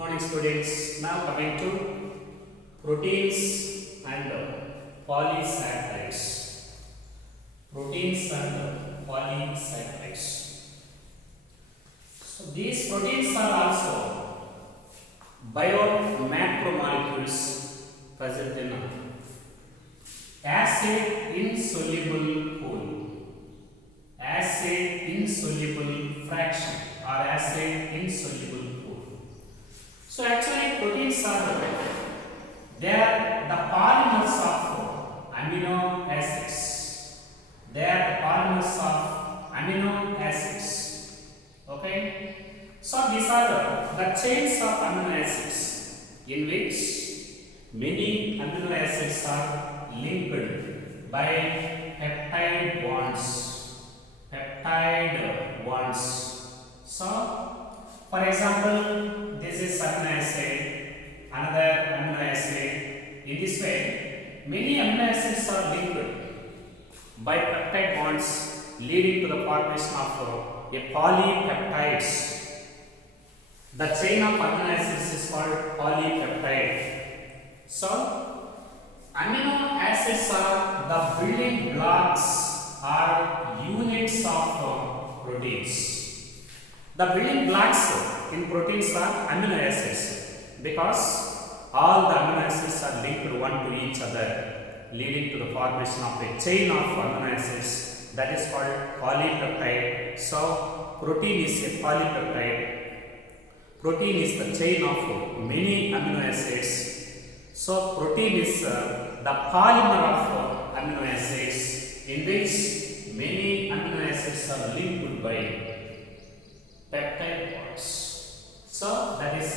morning students. Now coming to proteins and polysaccharides. Proteins and polysaccharides. So these proteins are also biomacromolecules present in acid insoluble pool, acid insoluble fraction or acid insoluble pool. So actually proteins are they are the polymers of amino acids. They are the polymers of amino acids. Okay. So these are the chains of amino acids in which many amino acids are linked by peptide bonds. Peptide bonds. So, for example, this is amino acid, another amino acid. In this way, many amino acids are linked by peptide bonds, leading to the formation of a polypeptides. The chain of amino acids is called polypeptide. So, amino acids are the building blocks or units of proteins. The building blocks in proteins are amino acids because all the amino acids are linked one to each other, leading to the formation of a chain of amino acids that is called polypeptide. So, protein is a polypeptide. Protein is the chain of many amino acids. So, protein is the polymer of amino acids in which many amino acids are linked by peptide bonds. So, that is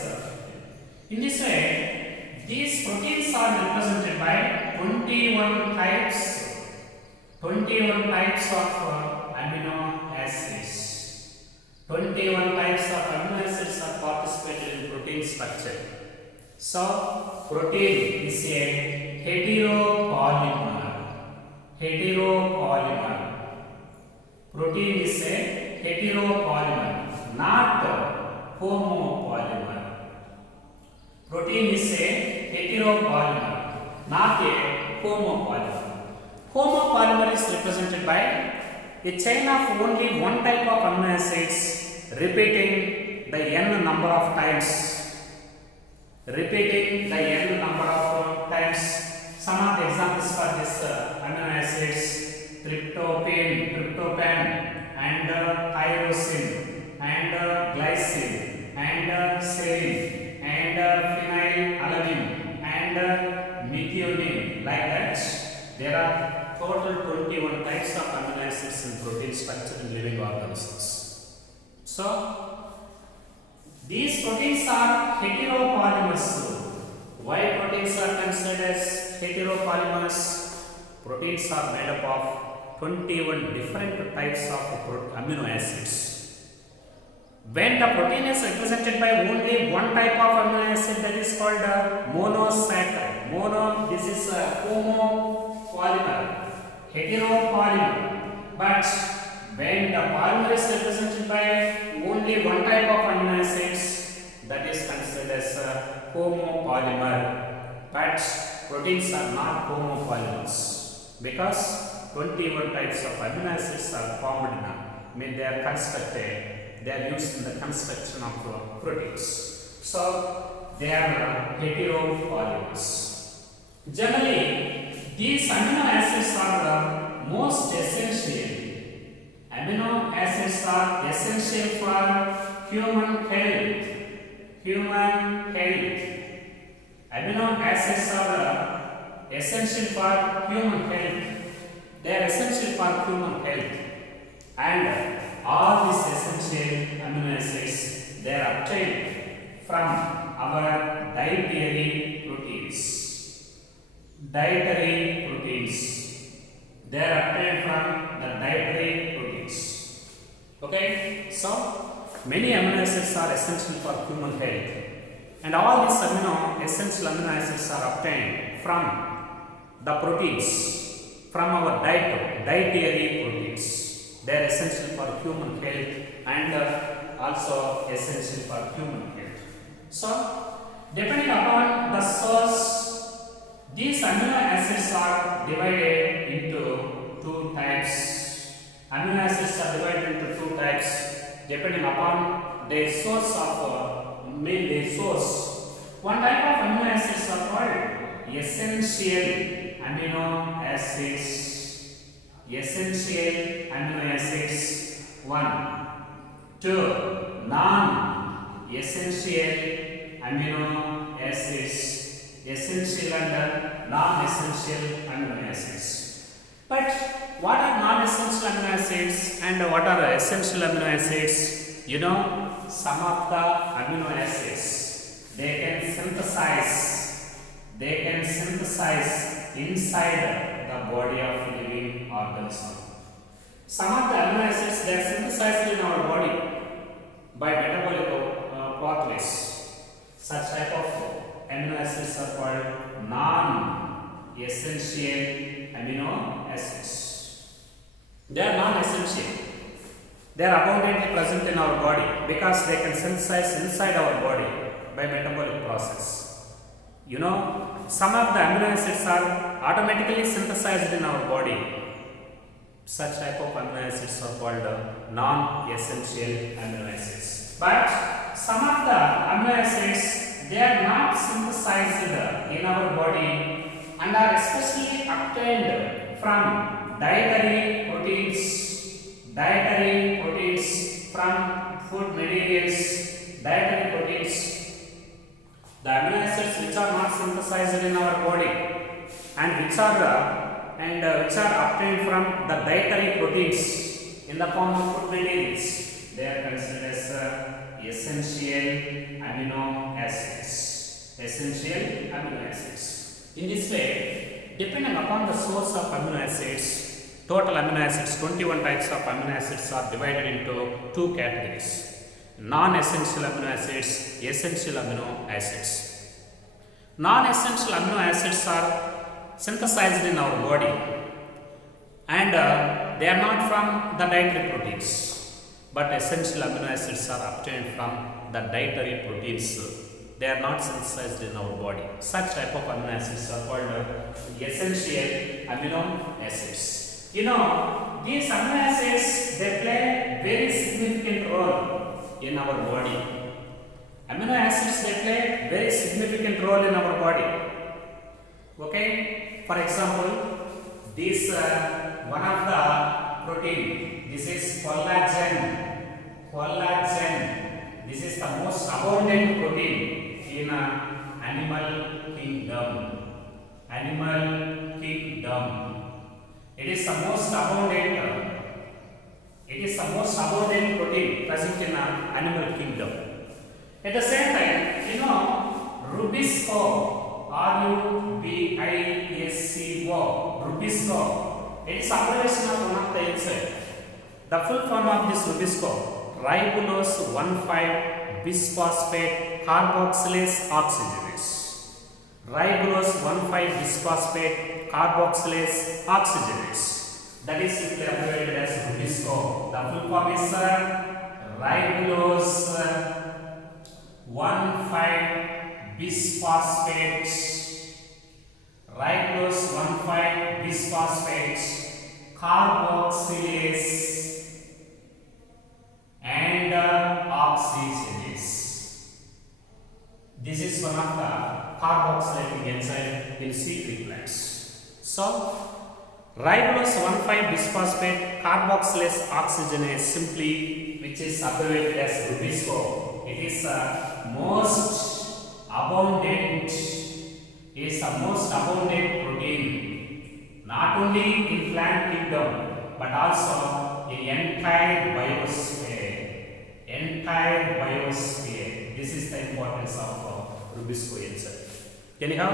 in this way, these proteins are represented by 21 types of amino acids. 21 types of amino acids are participated in protein structure. So, protein is a heteropolymer. Protein is a heteropolymer, not homopolymer. Protein is a heteropolymer, not a homopolymer. Homopolymer is represented by a chain of only one type of amino acids repeating the n number of times. Some of the examples for this amino acids: tryptophan, and tyrosine, and glycine, and serine, and phenylalanine, and methionine. Like that, there are total 21 types of amino acids in protein structure in living organisms. So, these proteins are heteropolymers. Why proteins are considered as heteropolymers? Proteins are made up of 21 different types of amino acids. When the protein is represented by only one type of amino acid, that is called a monosaccharide. This is a homopolymer, heteropolymer. But when the polymer is represented by only one type of amino acids, that is considered as a homopolymer. But proteins are not homopolymers because 21 types of amino acids are formed now. They are constructed, they are used in the construction of proteins. So, they are heteropolymers. Generally, these amino acids are the most essential. Amino acids are essential for human health. Amino acids are essential for human health. They are essential for human health. And all these essential amino acids, they are obtained from our dietary proteins. They are obtained from the dietary proteins. Okay, so many amino acids are essential for human health, and all these essential amino acids are obtained from the proteins, from our dietary proteins. They are essential for human health and also essential for human health. So, depending upon the source, these amino acids are divided into two types. Amino acids are divided into two types depending upon their source of their source. One type of amino acids are called essential amino acids. Essential amino acids. 1. 2. Non-essential amino acids. Essential and non-essential amino acids. But what are non-essential amino acids and what are essential amino acids? You know, some of the amino acids they can synthesize inside the body of living organism. Some of the amino acids they are synthesized in our body by metabolic pathways. Such type of amino acids are called non-essential amino acids. They are non-essential. They are abundantly present in our body because they can synthesize inside our body by metabolic process. You know, some of the amino acids are automatically synthesized in our body. Such type of amino acids are called non-essential amino acids. But some of the amino acids they are not synthesized in our body and are especially obtained from dietary proteins from food materials, dietary proteins. The amino acids which are not synthesized in our body and which are obtained from the dietary proteins in the form of food materials, they are considered as essential amino acids. Essential amino acids. In this way, depending upon the source of amino acids, total amino acids, 21 types of amino acids are divided into two categories. Non-essential amino acids, essential amino acids. Non-essential amino acids are synthesized in our body and they are not from the dietary proteins. But essential amino acids are obtained from the dietary proteins. They are not synthesized in our body. Such type of amino acids are called essential amino acids. You know, these amino acids they play very significant role in our body. Amino acids they play very significant role in our body. Okay, for example, this one of the protein. This is collagen. This is the most abundant protein in animal kingdom. It is the most abundant protein present in animal kingdom. At the same time, you know, Rubisco, R-U-B-I-S-C-O, Rubisco. It is abbreviation of one of the enzyme. The full form of this Rubisco, ribulose 1,5-bisphosphate carboxylase oxygenase. Ribulose 1,5-bisphosphate carboxylase oxygenase. That is simply abbreviated as Rubisco. The full form is ribulose 1,5-bisphosphate. Ribulose 1,5-bisphosphate carboxylase and oxygenase. This is one of the carboxylating enzyme in C3 plants. So, ribulose 1,5-bisphosphate carboxylase oxygenase simply, which is abbreviated as Rubisco. It is the most abundant protein, not only in plant kingdom but also in entire biosphere. This is the importance of Rubisco enzyme. Anyhow,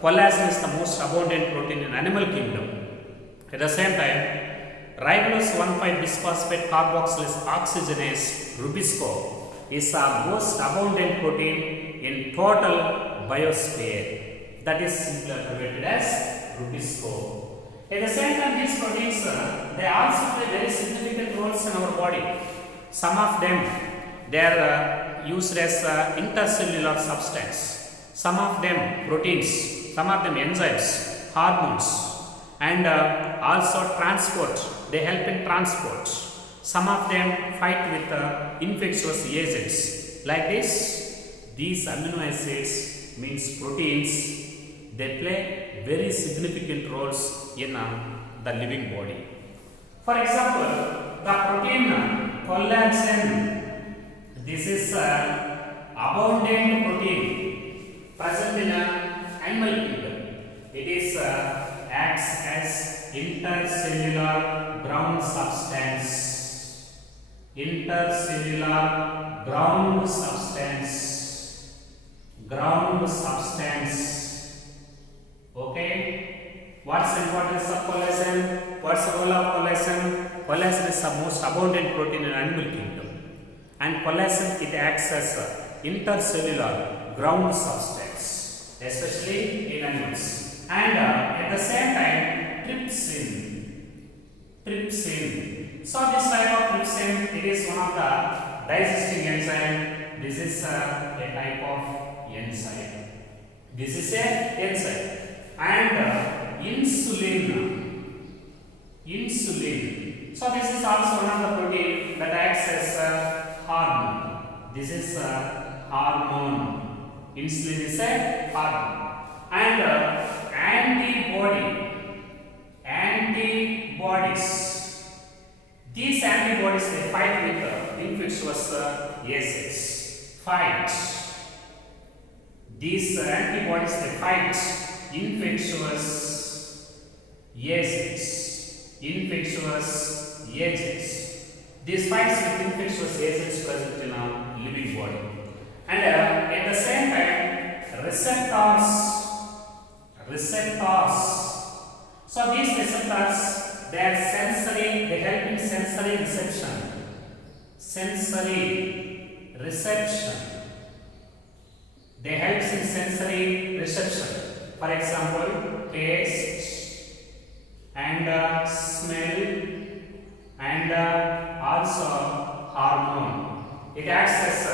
collagen is the most abundant protein in animal kingdom. At the same time, ribulose 1,5-bisphosphate carboxylase oxygenase Rubisco is the most abundant protein in total biosphere. That is simply abbreviated as Rubisco. At the same time, these proteins they also play very significant roles in our body. Some of them they are used as intercellular substance. Some of them proteins, some of them enzymes, hormones, and also transport. They help in transport. Some of them fight with infectious agents. Like this, these amino acids means proteins. They play very significant roles in the living body. For example, the protein collagen. This is abundant protein present in animal kingdom. It is acts as intercellular ground substance. Intercellular ground substance. Ground substance. Okay. What's the importance of collagen? What's the role of collagen? Collagen is the most abundant protein in animal kingdom. And collagen, it acts as intercellular ground substance, especially in animals. And at the same time, trypsin. So this type of trypsin, it is one of the digesting enzyme. This is a type of enzyme. This is a enzyme. And insulin. So this is also one of the protein that acts as hormone. This is a hormone. Insulin is a hormone. And antibodies. These antibodies, they fight with infectious agents. These antibodies, they fight infectious agents. These fights with infectious agents present in our living body. And at the same time, receptors. So these receptors, they are sensory, they help in sensory reception. They help in sensory reception. For example, taste and smell and also hormone. It acts as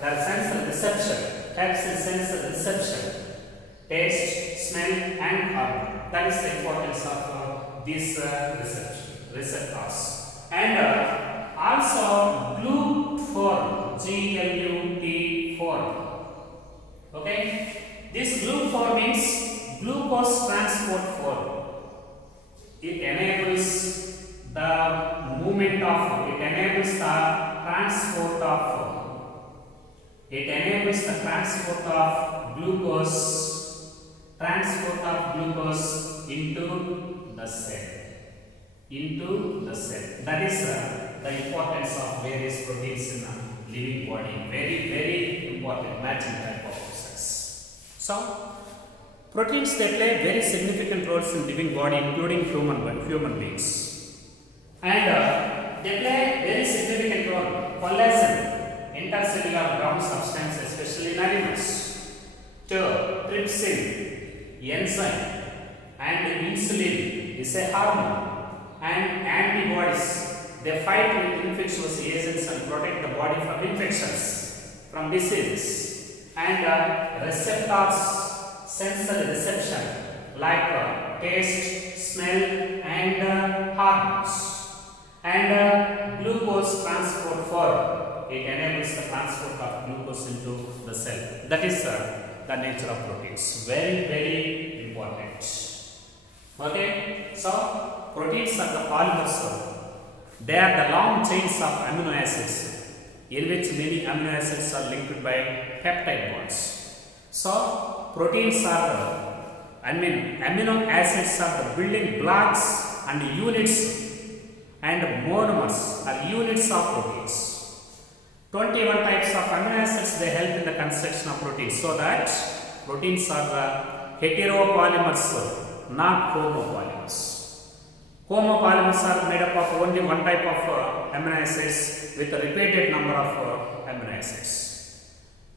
the sensory reception, helps in sensory reception, taste, smell and hormone. That is the importance of these receptors. And also GLUT4, GLUT4. Okay. This GLUT4 means glucose transport 4. It enables the movement of, it enables the transport of glucose into the cell. That is the importance of various proteins in the living body. Very, very important matching type of process. So, proteins, they play very significant roles in living body, including human beings. And they play very significant role. Collagen, intercellular ground substance, especially in animals. 2. Trypsin, enzyme, and insulin is a hormone. And antibodies, they fight with infectious agents and protect the body from infections, from diseases. And receptors, sensory reception, like taste, smell and hormones. And glucose transport 4, it enables the transport of glucose into the cell. That is the nature of proteins. Very, very important. Okay, so proteins are the polymers. They are the long chains of amino acids, in which many amino acids are linked by peptide bonds. So proteins are amino acids are the building blocks and units, and monomers are units of proteins. 21 types of amino acids, they help in the construction of proteins, so that proteins are the heteropolymers, not homopolymers. Homopolymers are made up of only one type of amino acids with a repeated number of amino acids.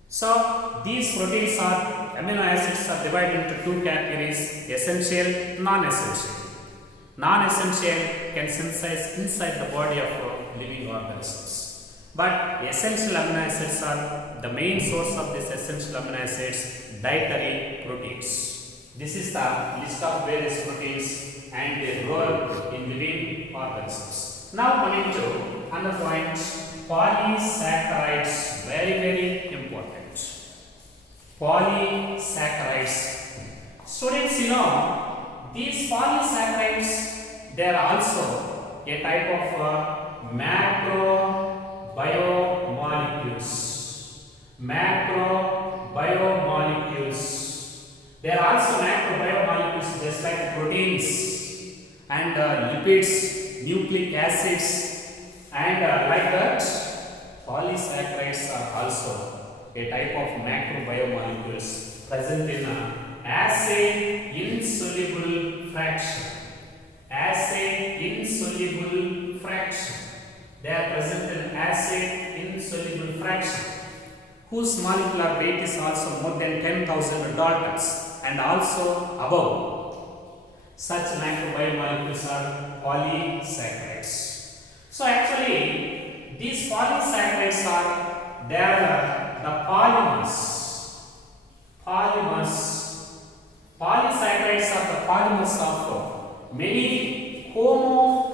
So these proteins are amino acids are divided into two categories: essential, non-essential. Non-essential can synthesize inside the body of living organisms, But essential amino acids are the main source of this essential amino acids, dietary proteins. This is the list of various proteins and their role in living organisms. Now coming to another point, polysaccharides, very important. Polysaccharides. Students, you know, these polysaccharides, they are also a type of macrobiomolecules. Macrobiomolecules. They are also macrobiomolecules just like proteins and lipids, nucleic acids, and like that, polysaccharides are also a type of macrobiomolecules present in acid insoluble fraction. Acid insoluble fraction. They are present in acid insoluble fraction, whose molecular weight is also more than 10,000 daltons and also above. Such macrobiomolecules are polysaccharides. So actually, these polysaccharides are the polymers. Polysaccharides are the polymers of many monomers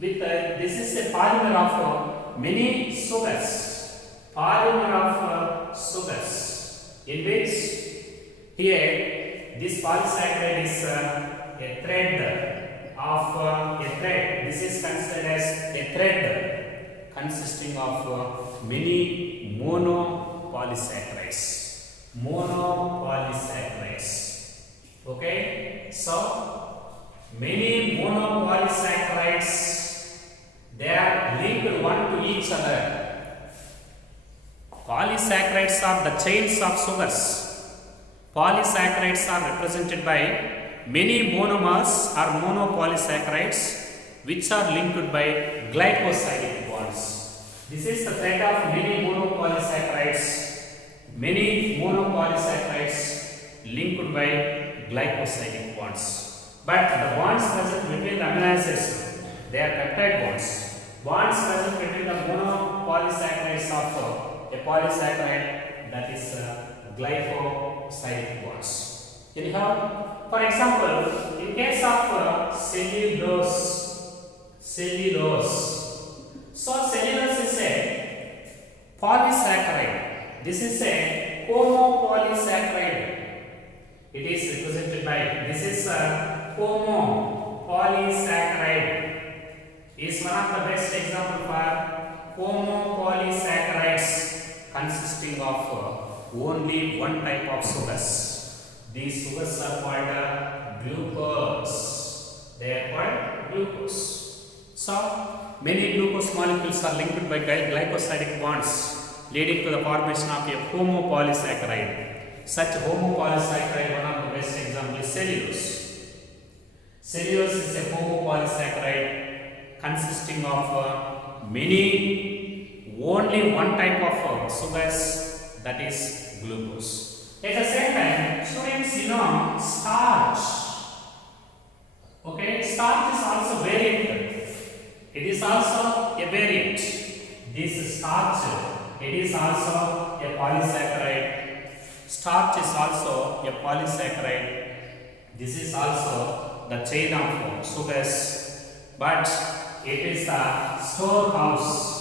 with this is a polymer of many sugars. Polymer of sugars, in which here this polysaccharide is a thread of a thread. This is considered as a thread consisting of many monopolysaccharides. Okay, so many monopolysaccharides, they are linked one to each other. Polysaccharides are the chains of sugars. Polysaccharides are represented by many monomers or monopolysaccharides which are linked by glycosidic bonds. This is the thread of many monopolysaccharides. Many monopolysaccharides linked by glycosidic bonds. But the bonds present between the amino acids, they are peptide bonds. Bonds present between the monopolysaccharides of a polysaccharide, that is glycosidic bonds. Anyhow, for example, in case of cellulose. So cellulose is a polysaccharide. This is a homopolysaccharide. It is represented by, this is a homopolysaccharide. Is one of the best example for homopolysaccharides consisting of only one type of sugars. These sugars are called glucose. They are called glucose. So many glucose molecules are linked by glycosidic bonds, leading to the formation of a homopolysaccharide. Such homopolysaccharide, one of the best examples is cellulose. Cellulose is a homopolysaccharide consisting of only one type of sugars, that is glucose. At the same time, students, you know, starch. Okay, starch is also variant. It is also a variant. This starch, it is also a polysaccharide. Starch is also a polysaccharide. This is also the chain of sugars, but it is the storehouse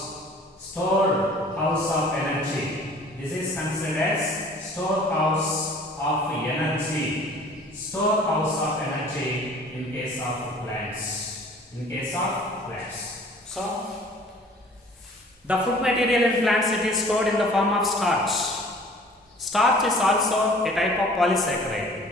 of energy. This is considered as storehouse of energy. Storehouse of energy in case of plants. So the food material in plants, it is stored in the form of starch. Starch is also a type of polysaccharide,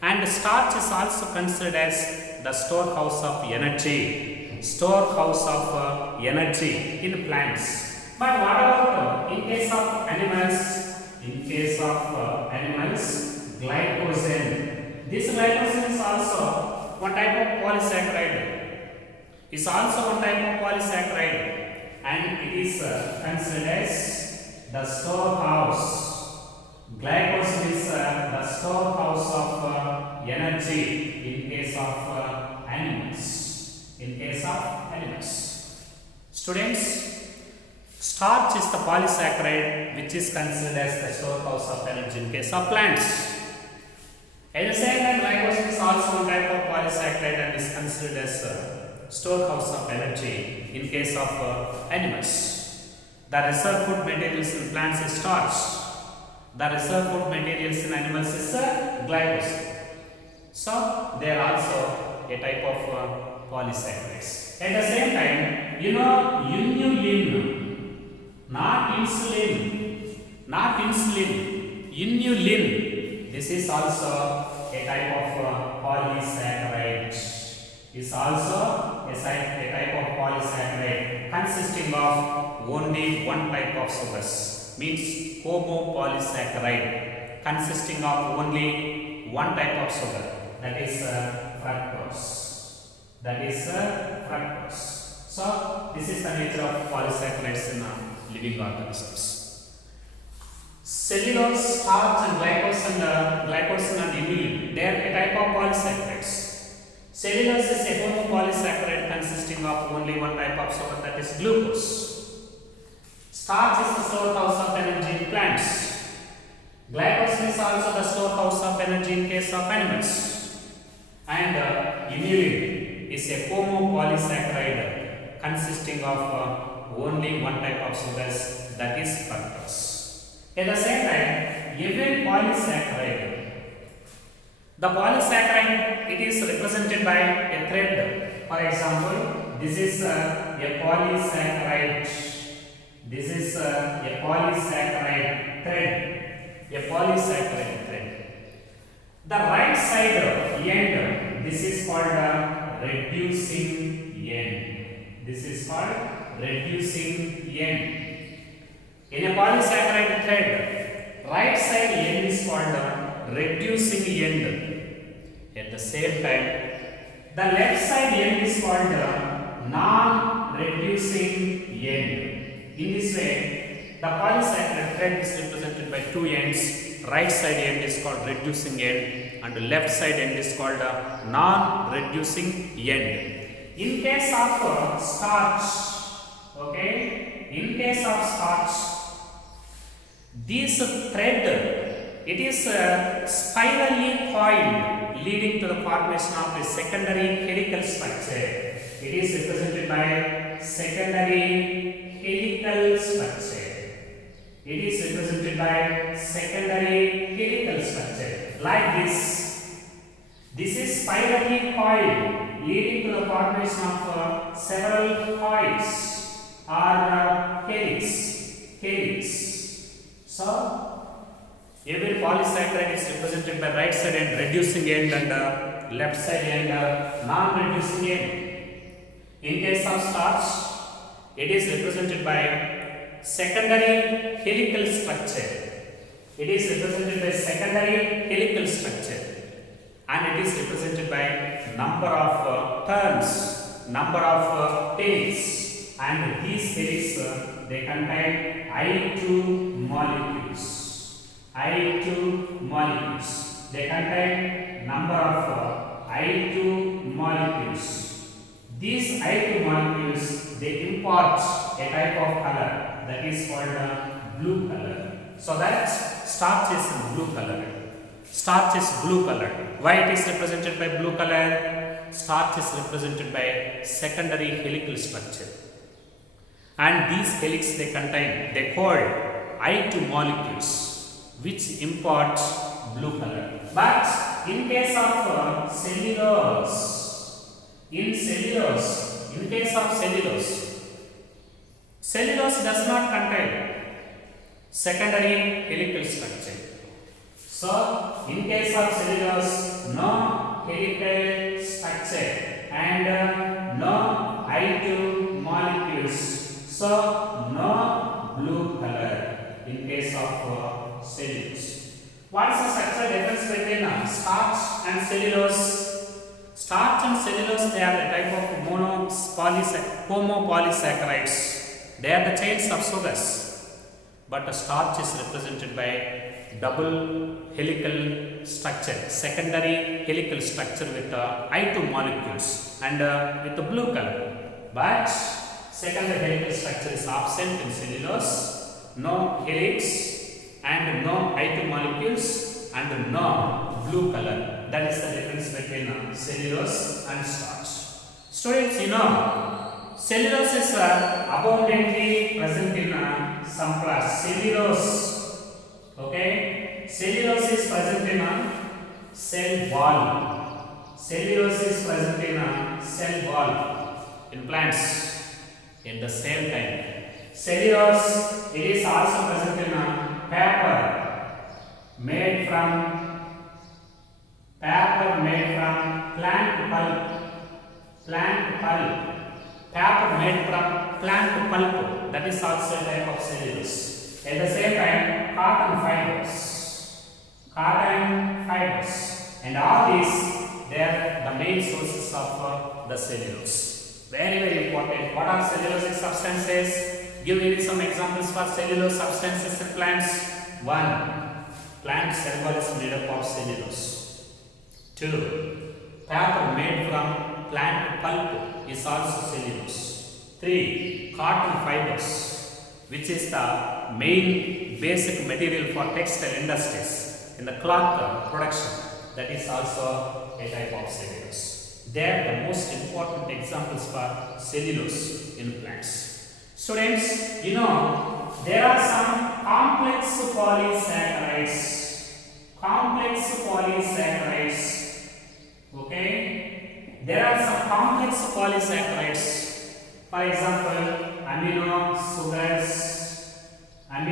and starch is also considered as the storehouse of energy. Storehouse of energy in plants. But what about in case of animals? In case of animals, glycogen. This glycogen is also one type of polysaccharide. Is also one type of polysaccharide, and it is considered as the storehouse. Glycogen is the storehouse of energy in case of animals. Students, starch is the polysaccharide which is considered as the storehouse of energy in case of plants. At the same time, glycogen is also one type of polysaccharide and is considered as a storehouse of energy in case of animals. The reserve food materials in plants is starch. The reserve food materials in animals is glycogen. So, they are also a type of polysaccharides. At the same time, you know, inulin, not insulin, inulin. This is also a type of polysaccharide. Is also a type of polysaccharide consisting of only one type of sugars. Means homopolysaccharide consisting of only one type of sugar. That is fructose. So this is the nature of polysaccharides in living organisms. Cellulose, starch, and glycogen and inulin, they are a type of polysaccharides. Cellulose is a homopolysaccharide consisting of only one type of sugar, that is glucose. Starch is the storehouse of energy in plants. Glycogen is also the storehouse of energy in case of animals. And inulin is a homopolysaccharide consisting of only one type of sugars, that is fructose. At the same time, every polysaccharide, the polysaccharide, it is represented by a thread. For example, this is a polysaccharide. This is a polysaccharide thread. A polysaccharide thread. The right side end, this is called reducing end. This is called reducing end. In a polysaccharide thread, right side end is called reducing end. At the same time, the left side end is called non-reducing end. In this way, the polysaccharide thread is represented by two ends. Right side end is called reducing end and left side end is called non-reducing end. In case of starch, okay, in case of starch, this thread, it is spirally coiled, leading to the formation of a secondary helical structure. It is represented by secondary helical structure. It is represented by secondary helical structure like this. This is spirally coiled, leading to the formation of several coils or helix. So, every polysaccharide is represented by right side end reducing end and left side end non-reducing end. In case of starch, it is represented by secondary helical structure. It is represented by secondary helical structure and it is represented by number of turns, number of helix, and these helix they contain I2 molecules. I2 molecules. They contain number of I2 molecules. These I2 molecules, they impart a type of color that is called blue color. So that starch is blue color. Starch is blue color. Why it is represented by blue color? Starch is represented by secondary helical structure. And these helix they hold I2 molecules which impart blue color. But in case of cellulose, in case of cellulose does not contain secondary helical structure. So, in case of cellulose, no helical structure and no I2 molecules. So, no blue color in case of cellulose. What is the structural difference between starch and cellulose? Starch and cellulose, they are the type of homopolysaccharides. They are the chains of sugars. But the starch is represented by double helical structure, secondary helical structure with I2 molecules and with the blue color. But second helical structure is absent in cellulose, no helix and no I2 molecules and no blue color. That is the difference between cellulose and starch. Students, you know, cellulose is abundantly present in some plants. Cellulose, okay, cellulose is present in a cell wall. Cellulose is present in a cell wall in plants. In the same time, cellulose, it is also present in a paper made from plant pulp. Paper made from plant pulp, that is also a type of cellulose. At the same time, cotton fibers, and all these, they are the main sources of the cellulose. Very important. What are cellulosic substances? Give me some examples for cellulose substances in plants. 1. Plant cell wall is made up of cellulose. 2. Paper made from plant pulp is also cellulose. 3. Cotton fibers, which is the main basic material for textile industries in the cloth production, that is also a type of cellulose. They are the most important examples for cellulose in plants. Students, you know, there are some complex polysaccharides. Okay, there are some complex polysaccharides. For example, amino sugars, and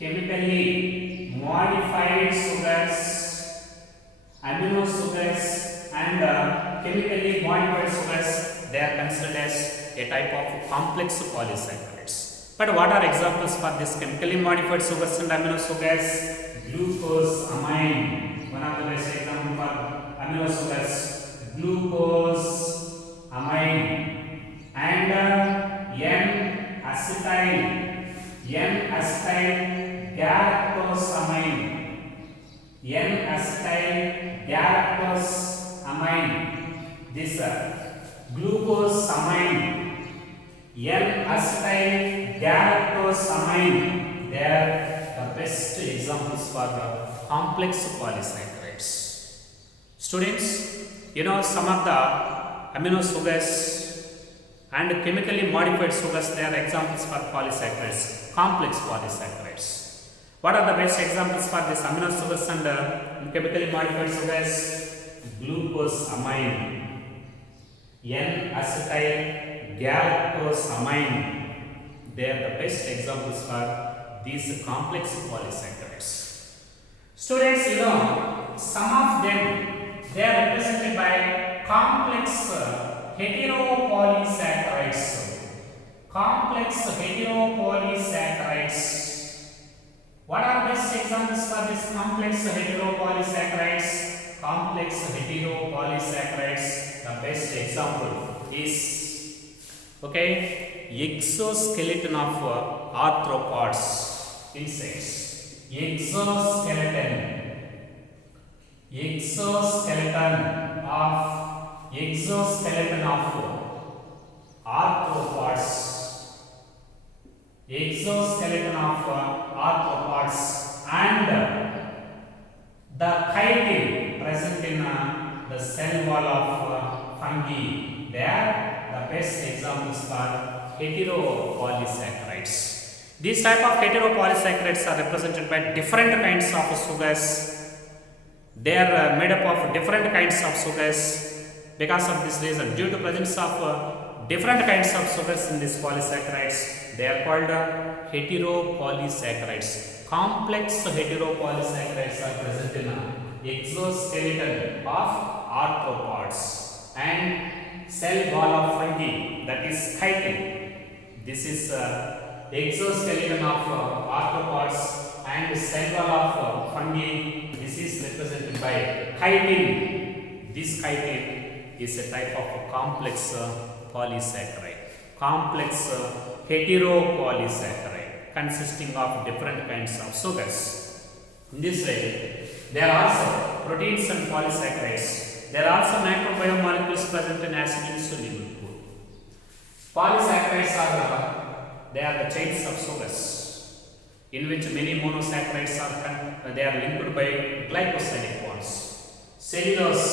chemically modified sugars. Amino sugars and chemically modified sugars, they are considered as a type of complex polysaccharides. But what are examples for this chemically modified sugars and amino sugars? Glucosamine, one of the best examples for amino sugars, glucosamine, and N-acetyl galactosamine. This glucosamine, N-acetyl galactosamine, they are the best examples for the complex polysaccharides. Students, you know, some of the amino sugars and chemically modified sugars, they are examples for polysaccharides, complex polysaccharides. What are the best examples for this amino sugars and chemically modified sugars? Glucosamine, N-acetyl galactosamine, they are the best examples for these complex polysaccharides. Students, you know, some of them, they are represented by complex heteropolysaccharides. What are best examples for this complex heteropolysaccharides? The best example is, okay, exoskeleton of arthropods, insects. Exoskeleton of arthropods, and the chitin present in the cell wall of fungi. They are the best examples for heteropolysaccharides. These type of heteropolysaccharides are represented by different kinds of sugars. They are made up of different kinds of sugars. Because of this reason, due to presence of different kinds of sugars in these polysaccharides, they are called heteropolysaccharides. Complex heteropolysaccharides are present in the exoskeleton of arthropods and cell wall of fungi, that is chitin. This is exoskeleton of arthropods and cell wall of fungi. This is represented by chitin. This chitin is a type of complex polysaccharide. Complex heteropolysaccharide consisting of different kinds of sugars. In this way, they are also proteins and polysaccharides. There are also macrobiomolecules present in acid insoluble food. Polysaccharides are the chains of sugars, in which many monosaccharides are linked by glycosidic bonds. Cellulose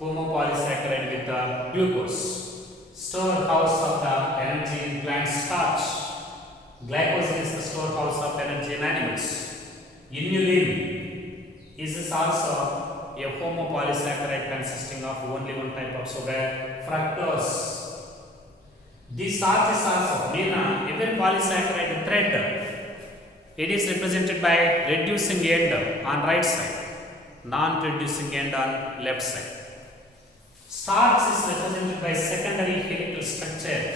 homopolysaccharide with glucose, storehouse of the energy in plant starch. Glycogen is the storehouse of energy in animals. Inulin is also a homopolysaccharide consisting of only one type of sugar, fructose. This starch is also even polysaccharide thread. It is represented by reducing end on right side, non-reducing end on left side. Starch is represented by secondary helical structure.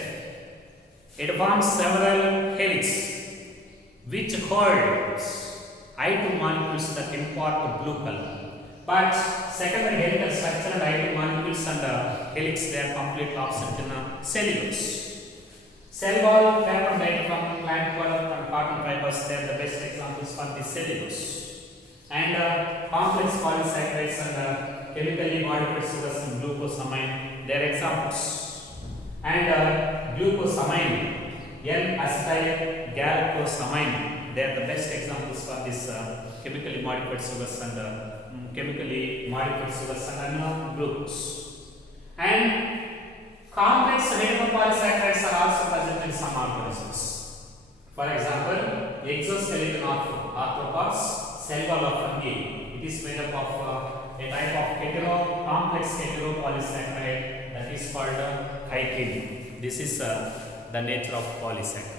It forms several helices which holds I2 molecules that impart blue color. But secondary helical structure and I2 molecules and helix, they are completely absent in cellulose. Cell wall paper made from plant pulp and cotton fibers, they are the best examples for the cellulose. And complex polysaccharides and chemically modified sugars and glucosamine, they are examples. And glucosamine, N-acetyl galactosamine, they are the best examples for this chemically modified sugars and chemically modified sugars and glucose. And complex heteropolysaccharides are also present in some organisms. For example, exoskeleton of arthropods, cell wall of fungi. It is made up of a type of complex heteropolysaccharide that is called chitin. This is the nature of polysaccharide.